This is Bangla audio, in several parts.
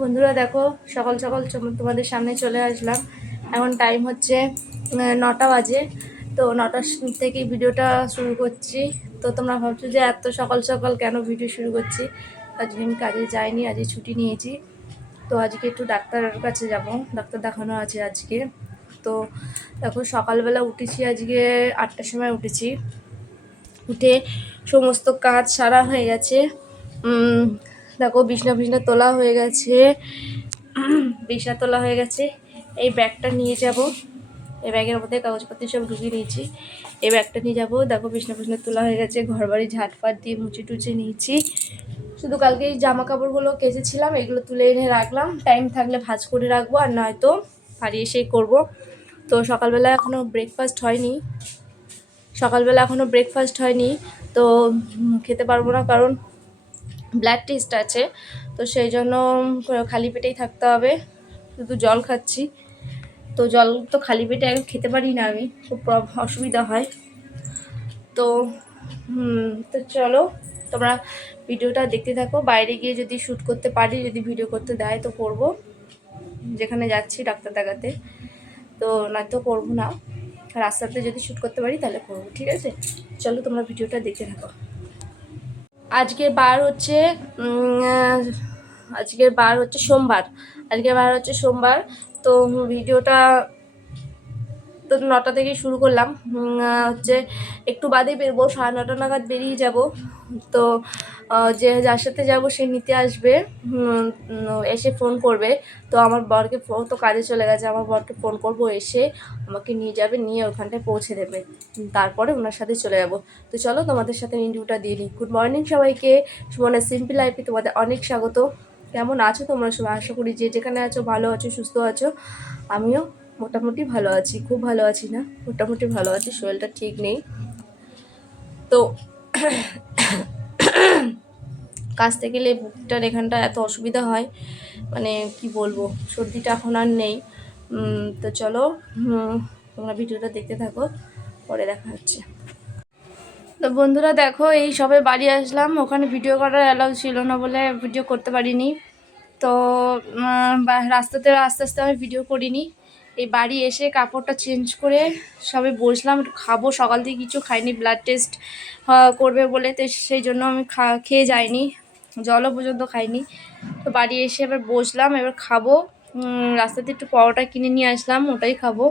বন্ধুরা দেখো, সকাল সকাল তোমাদের সামনে চলে আসলাম। এখন টাইম হচ্ছে 9টা বাজে। তো 9টা থেকে ভিডিওটা শুরু করছি। তো তোমরা ভাবছো যে এত সকাল সকাল কেন ভিডিও শুরু করছি। আজকে আমি কাজে যাইনি, আজকে ছুটি নিয়েছি। তো আজকে একটু ডাক্তারের কাছে যাব, ডাক্তার দেখানো আছে আজকে। তো দেখো, সকালবেলা উঠেছি আজকে 8টার সময় উঠেছি। উঠে সমস্ত কাজ সারা হয়ে গেছে। দেখো, বিছনা তোলা হয়ে গেছে, বিছনা তোলা হয়ে গেছে। এই ব্যাগটা নিয়ে যাব, এই ব্যাগের মধ্যে কাগজপত্র সব ঢুকিয়ে নিয়েছি। এই ব্যাগটা নিয়ে যাব। দেখো, বিছনা তোলা হয়ে গেছে, ঘর বাড়ি ঝাঁটফাট দিয়ে মুছে টুচে নিয়েছি। শুধু কালকে এই জামা কাপড়গুলো কেচেছিলাম, এগুলো তুলে এনে রাখলাম। টাইম থাকলে ভাঁজ করে রাখবো, আর নয়তো বাড়ি এসেই করবো। তো সকালবেলা এখনও ব্রেকফাস্ট হয়নি, তো খেতে পারবো না, কারণ ব্লাড টেস্ট আছে। তো সেই জন্য খালি পেটেই থাকতে হবে, শুধু জল খাচ্ছি। তো জল তো খালি পেটে এখন খেতে পারি না, আমি খুব অসুবিধা হয়। তো তো চলো, তোমরা ভিডিওটা দেখতে থাকো। বাইরে গিয়ে যদি শ্যুট করতে পারি, যদি ভিডিও করতে দেয় তো করব, যেখানে যাচ্ছি ডাক্তার দেখাতে। তো নয়তো করবো না, রাস্তাতে যদি শ্যুট করতে পারি তাহলে করবো। ঠিক আছে, চলো তোমরা ভিডিওটা দেখতে থাকো। আজকের বার হচ্ছে সোমবার। তো ভিডিওটা তো 9টা থেকেই শুরু করলাম। হচ্ছে একটু বাদে বেরবো, 9:30 নাগাদ বেরিয়ে যাব। তো যে যার সাথে যাব সে নিতে আসবে, এসে ফোন করবে। তো আমার বরকে তো কাজে চলে গেছে, আমার বরকে ফোন করব, এসে আমাকে নিয়ে যাবে, নিয়ে ওখানটায় পৌঁছে দেবে। তারপরে ওনার সাথে চলে যাব। তো চলো তোমাদের সাথে ইন্টারভিউটা দিয়ে নিই। গুড মর্নিং সবাইকে, সুমনের সিম্পল লাইফে তোমাদের অনেক স্বাগত। কেমন আছো তোমরা সবাই? আশা করি যে যেখানে আছো ভালো আছো, সুস্থ আছো। আমিও মোটামুটি ভালো আছি, খুব ভালো আছি না, মোটামুটি ভালো আছি, শরীরটা ঠিক নেই। তো কাশতে গেলে বুকটার এখানটা এত অসুবিধা হয়, মানে কি বলবো, সর্দিটা এখন আর নেই। তো চলো, তোমরা ভিডিওটা দেখতে থাকো, পরে দেখা হচ্ছে। তো বন্ধুরা দেখো, এই সবে বাড়ি আসলাম। ওখানে ভিডিও করার অ্যালাউ ছিল না বলে ভিডিও করতে পারিনি। তো রাস্তাতে আস্তে আস্তে আমি ভিডিও করিনি। এই বাড়ি এসে কাপড়টা চেঞ্জ করে সবে বসলাম, একটু খাবো। সকাল থেকে কিছু খাইনি, ব্লাড টেস্ট করবে বলে, তো সেই জন্য আমি খেয়ে যাইনি, জলও পর্যন্ত খাইনি। তো বাড়ি এসে এবার বসলাম, এবার খাবো। রাস্তাতে একটু পরোটা কিনে নিয়ে আসলাম, ওটাই খাবো।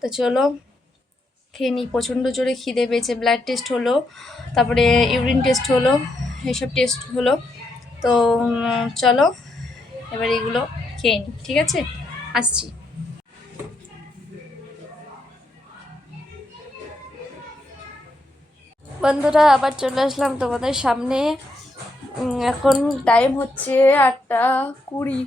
তো চলো খেয়ে নিই, প্রচণ্ড জোরে খিদে পেয়েছে। ব্লাড টেস্ট হলো, তারপরে ইউরিন টেস্ট হলো, এইসব টেস্ট হলো। তো চলো এবার এগুলো খেয়ে নিই, ঠিক আছে, আসছি। বন্ধুরা আবার চলে আসলাম তোমাদের সামনে। এখন টাইম হচ্ছে 8:20।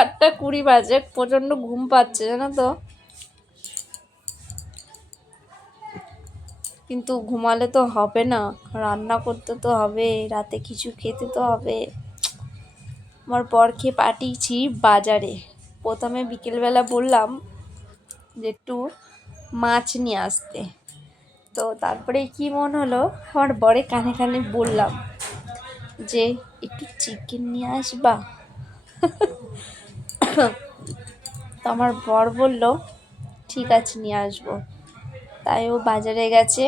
8:20 বাজে, প্রচণ্ড ঘুম পাচ্ছে জানো তো, কিন্তু ঘুমালে তো হবে না, রান্না করতে তো হবে, রাতে কিছু খেতে তো হবে। আমার বরকে পাঠিয়েছি বাজারে। প্রথমে বিকেলবেলা বললাম যে একটু মাছ নিয়ে আসতে। তো তারপরে কি মনে হলো, আমার বরে কানে কানে বললাম যে একটু চিকেন নিয়ে আসবা। তো আমার বর বলল ঠিক আছে নিয়ে আসবো। তাই ও বাজারে গেছে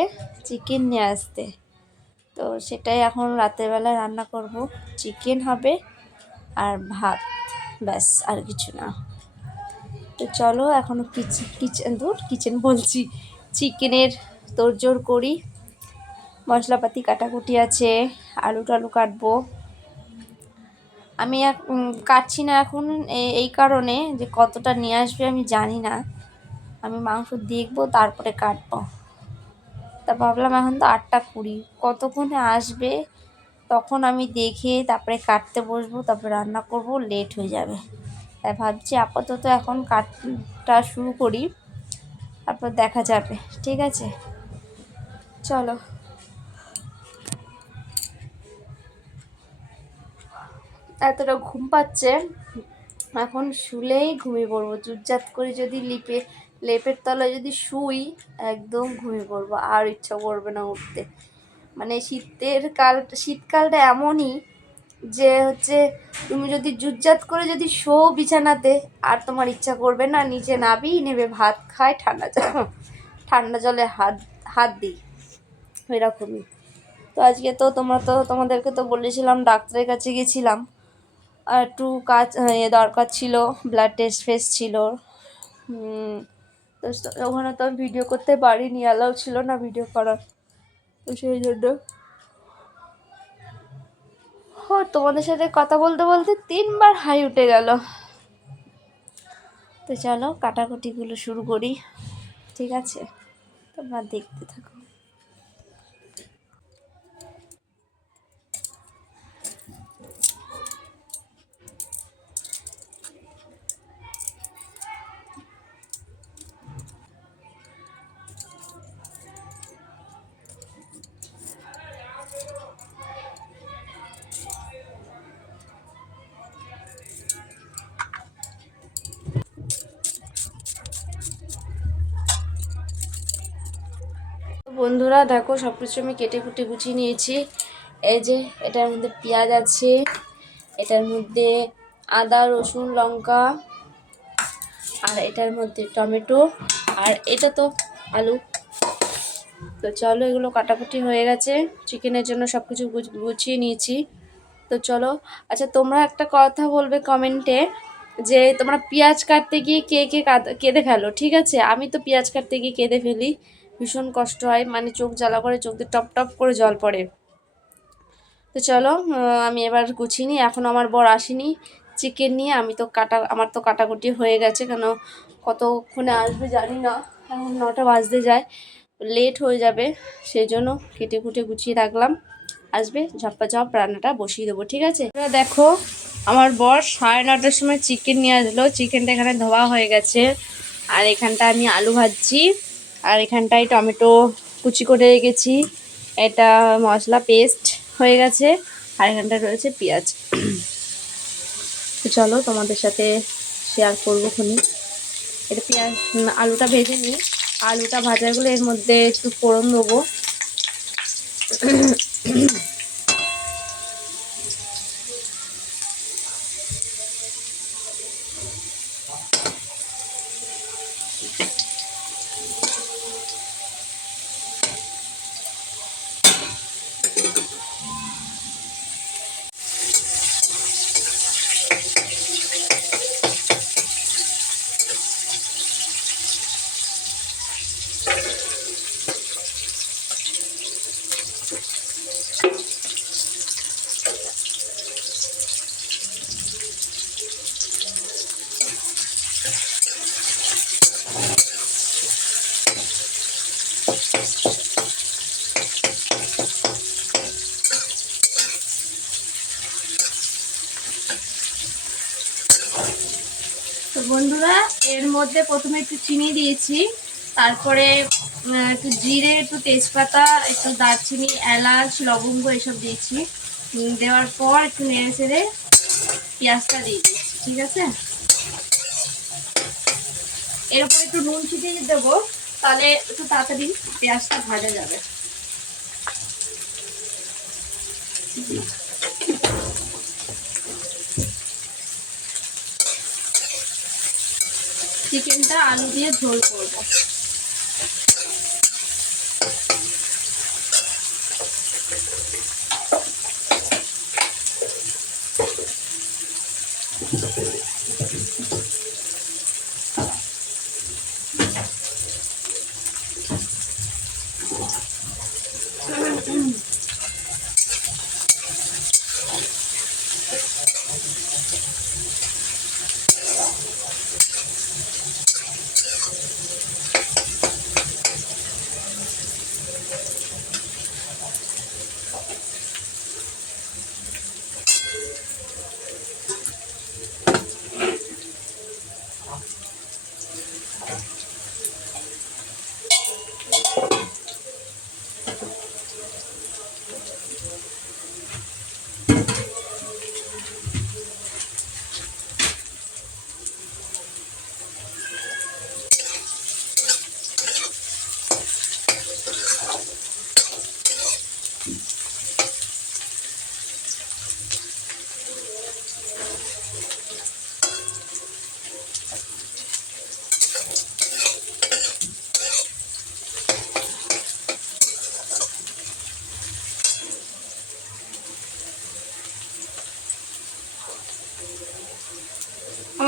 চিকেন নিয়ে আসতে। তো সেটাই এখন রাতের বেলা রান্না করব। চিকেন হবে আর ভাত, ব্যাস, আর কিছু না। তো চলো এখনও কিচেন বলছি, চিকেনের তোড়জোড় করি। মশলাপাতি কাটাকুটি আছে, আলু টালু কাটবো। আমি কাটছি না এখন এই কারণে যে কতটা নিয়ে আসবে আমি জানি না, আমি মাংস দেখবো তারপরে কাটবো। তা ভাবলাম এখন তো 8:20, কতক্ষণে আসবে তখন আমি দেখে তারপরে কাটতে বসবো, তারপরে রান্না করব, লেট হয়ে যাবে। তাই ভাবছি আপাতত এখন কাটটা শুরু করি, তারপর দেখা যাবে, ঠিক আছে, চলো। এতটা ঘুম পাচ্ছে, এখন শুলেই ঘুমিয়ে পড়বো। চুপচাপ করে যদি লেপের তলায় যদি শুই একদম ঘুমিয়ে পড়বো, আর ইচ্ছা করবে না উঠতে। মানে শীতকালটা এমনই যে হচ্ছে তুমি যদি জুজ্জাত করে যদি শো বিছানাতে, আর তোমার ইচ্ছা করবে না নিচে নেবে ভাত খায় ঠান্ডা জলে হাত হাত দিই, এরকমই। তো আজকে তো তোমাদেরকে তো বলেছিলাম ডাক্তারের কাছে গেছিলাম, আর একটু কাজ দরকার ছিল, ব্লাড টেস্ট ফেস্ট ছিল। তো ওখানে তো আমি ভিডিও করতে পারিনি, অ্যালাউ ছিল না ভিডিও করার, তো সেই জন্য তোমাদের সাথে কথা বলতে বলতে 3বার হাই উঠে গেল। তো চলো কাটাকুটিগুলো শুরু করি, ঠিক আছে? তোমরা দেখতে থাকো। বন্ধুরা দেখো, সব কিছু আমি কেটে কুটে গুছিয়ে নিয়েছি। এই যে এটার মধ্যে পেঁয়াজ আছে, এটার মধ্যে আদা রসুন লঙ্কা, আর এটার মধ্যে টমেটো, আর এটা তো আলু। তো চলো, এগুলো কাটাকুটি হয়ে গেছে, চিকেনের জন্য সব কিছু গুছিয়ে নিয়েছি। তো চলো, আচ্ছা তোমরা একটা কথা বলবে কমেন্টে, যে তোমরা পেঁয়াজ কাটতে গিয়ে কে কে কেঁদে ফেলো, ঠিক আছে? আমি তো পেঁয়াজ কাটতে গিয়ে কেঁদে ফেলি, ভীষণ কষ্ট হয়, মানে চোখ জ্বালা করে, চোখ দিয়ে টপ টপ করে জল পড়ে। তো চলো, আমি এবার গুছিয়ে নিই, এখন আমার বর আসেনি চিকেন নিয়ে, আমার তো কাটাকুটি হয়ে গেছে, কেন কতক্ষণে আসবে জানি না, এখন 9টা বাজতে যায়, লেট হয়ে যাবে, সেই জন্য কেটে কুটে গুছিয়ে রাখলাম, আসবে ঝপ্পা রান্নাটা বসিয়ে দেবো, ঠিক আছে? এবার দেখো, আমার বর 9:30টার সময় চিকেন নিয়ে আসলো, চিকেনটা এখানে ধোয়া হয়ে গেছে, আর এখানটা আমি আলু ভাজছি, আর এখানটায় টমেটো কুচি করে রেখেছি, এটা মশলা পেস্ট হয়ে গেছে, আর এখানটা রয়েছে পেঁয়াজ। তো চলো তোমাদের সাথে শেয়ার করবো খুনি। এটা আলুটা ভেজে নিই, আলুটা ভাজাগুলো এর মধ্যে একটু ফোড়ন দেবো। তো বন্ধুরা, এর মধ্যে প্রথমে একটু চিনি দিয়েছি, তারপরে একটু জিরে, একটু তেজপাতা, একটু দারচিনি, এলাচ, লবঙ্গ এসব দিয়েছি। দেওয়ার পর একটু নেড়ে চেড়ে পেঁয়াজটা দিয়ে দিচ্ছি, ঠিক আছে? এর উপরে একটু নুন ছিটিয়ে দেবো, তাহলে একটু তাড়াতাড়ি পেঁয়াজটা ভাজা যাবে। চিকেনটা আলু দিয়ে ঝোল করবো।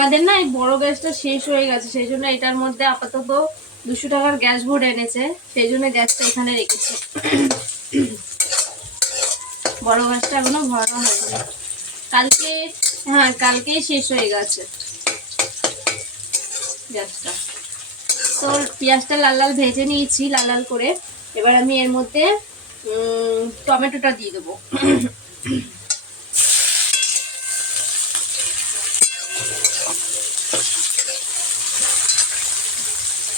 আমাদের না এই বড় গ্যাসটা শেষ হয়ে গেছে, সেই জন্য এটার মধ্যে আপাতত 200 টাকার গ্যাস ভরে এনেছে, সেই জন্য গ্যাসটা এখানে রেখেছে। বড় গ্যাসটা এখনো ভরানো হয়নি, কালকে, হ্যাঁ কালকেই শেষ হয়ে গেছে গ্যাসটা। তো পেঁয়াজটা লাল লাল ভেজে নিয়েছি, লাল লাল করে। এবার আমি এর মধ্যে টমেটোটা দিয়ে দেবো।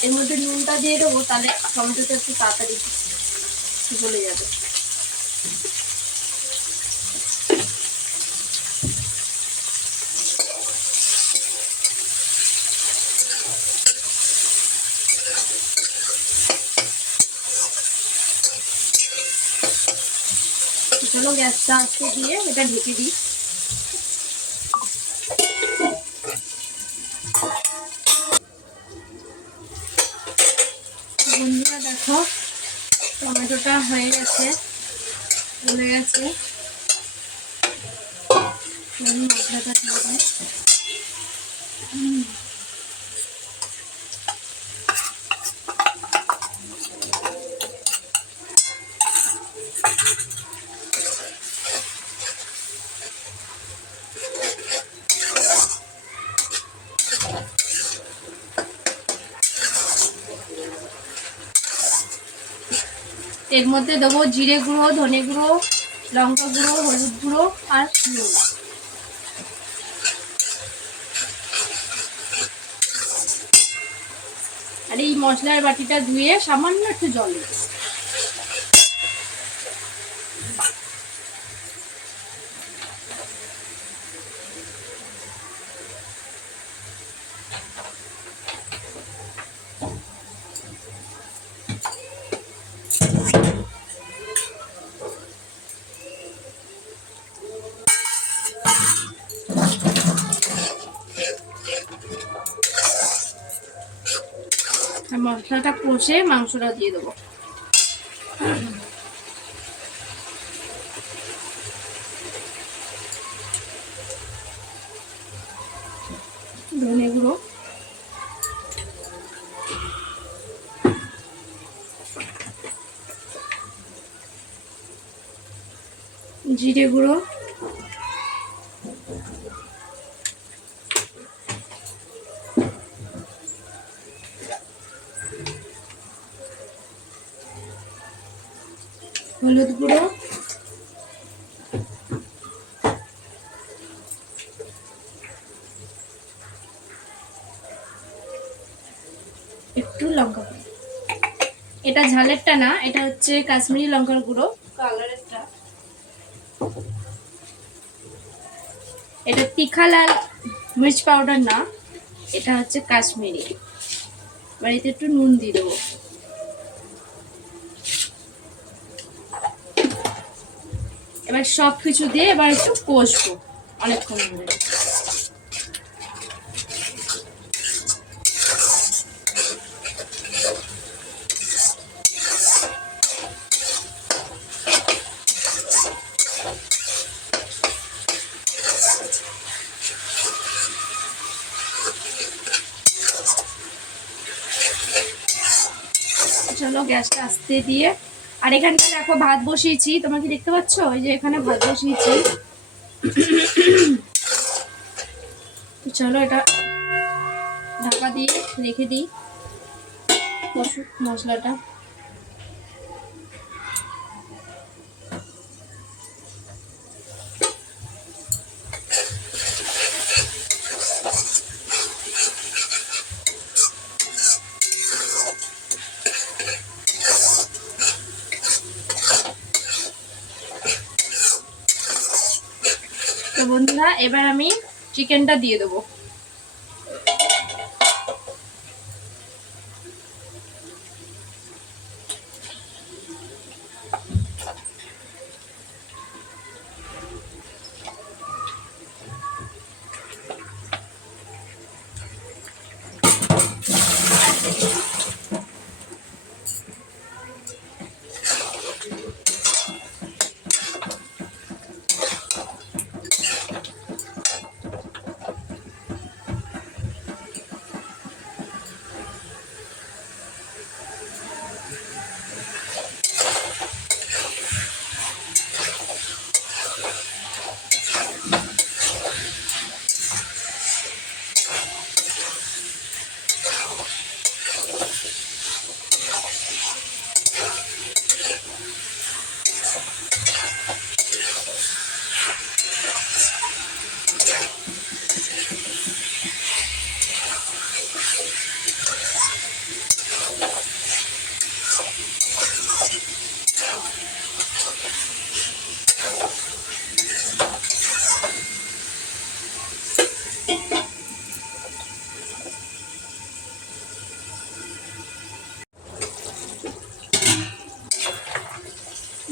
এর মধ্যে নুনটা দিয়ে দেবো, তাহলে টমেটোটা একটু তাড়াতাড়ি গলে যাবে। চলো গ্যাসটা আস্তে দিয়ে এটা ঢেকে দিই। বন্ধুরা দেখো টমেটোটা হয়ে গেছে, গলে গেছে। মশলাটা দিয়ে দিই। এর মধ্যে দেবো জিরে গুঁড়ো, ধনে গুঁড়ো, লঙ্কা গুঁড়ো, হলুদ গুঁড়ো আর নুন। আর এই মশলার বাটিটা ধুয়ে সামান্য একটু জল দেবো। মশলাটা কষে মাংসটা দিয়ে দেবো। ধনে গুঁড়ো, জিরে গুঁড়ো, হলুদ গুঁড়ো, একটু লঙ্কা গুঁড়ো। এটা ঝালেরটা না, এটা হচ্ছে কাশ্মীরি লঙ্কার গুঁড়ো, কালারেরটা। এটা তিখা লাল মির্চ পাউডার না, এটা হচ্ছে কাশ্মীরি। বাড়িতে একটু নুন দিয়ে দেবো। এবার সব কিছু দিয়ে এবার একটু কষবো অনেকক্ষণ ধরে। চলো গ্যাসটা আস্তে দিয়ে, আর এখানটা দেখো ভাত বসিয়েছি, তোমরা কি দেখতে পাচ্ছ? ওই যে এখানে ভাত বসিয়েছি। চলো এটা ঢাকা দিয়ে রেখে দিই মশলাটা। তো বন্ধুরা এবার আমি চিকেনটা দিয়ে দেবো।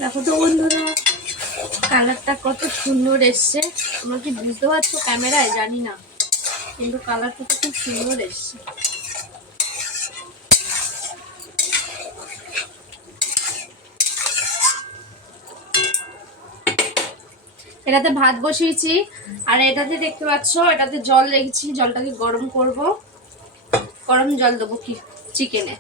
দেখো তো বন্ধুরা, কালারটা কত সুন্দর এসছে। তোমরা কি বুঝতে পারছো ক্যামেরায় জানি না, কিন্তু কালারটা তো খুব সুন্দর এসছে। এটাতে ভাত বসিয়েছি, আর এটাতে দেখতে পাচ্ছ এটাতে জল রেখেছি। জলটাকে গরম করব, গরম জল দেবো কি চিকেনে।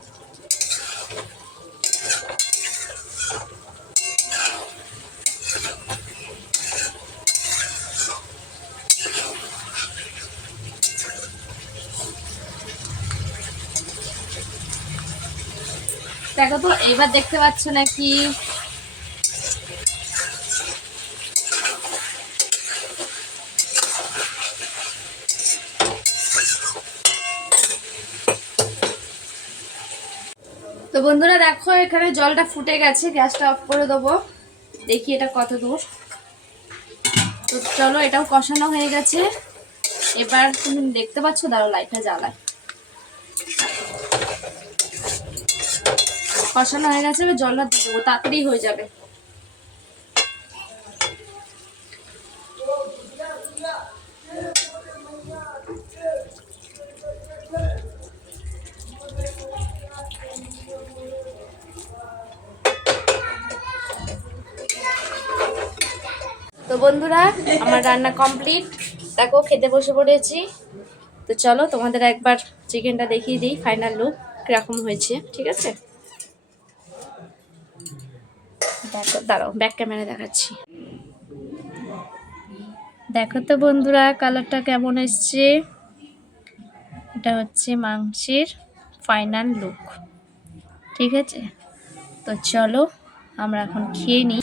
দেখো তো এবার দেখতে পাচ্ছ নাকি? তো বন্ধুরা দেখো এখানে জলটা ফুটে গেছে, গ্যাসটা অফ করে দেবো। দেখি এটা কত দূর। তো চলো, এটাও কষানো হয়ে গেছে। এবার তুমি দেখতে পাচ্ছ, দাঁড়ো লাইটটা জ্বালায়। কষানো হয়ে গেছে, এবার জলটা দিয়ে দেবো, তাড়াতাড়ি হয়ে যাবে। তো বন্ধুরা আমার রান্না কমপ্লিট, দেখো খেতে বসে পড়েছি। তো চলো তোমাদের একবার চিকেনটা দেখিয়ে দিই, ফাইনাল লুক কিরকম হয়েছে। ঠিক আছে, দেখো, দাঁড়াও ব্যাক ক্যামেরা দেখাচ্ছি। দেখো তো বন্ধুরা কালারটা কেমন এসছে। এটা হচ্ছে মাংসের ফাইনাল লুক। ঠিক আছে, তো চলো আমরা এখন খেয়ে নিই।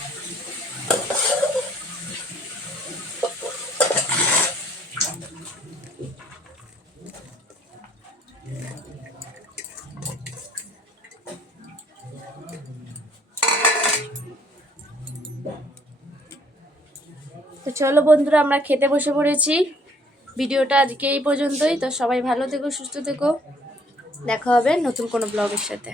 তো চলো বন্ধুরা আমরা খেতে বসে পড়েছি। ভিডিওটা আজকে এই পর্যন্তই। তো সবাই ভালো থেকো, সুস্থ থেকো, দেখা হবে নতুন কোনো ব্লগের সাথে।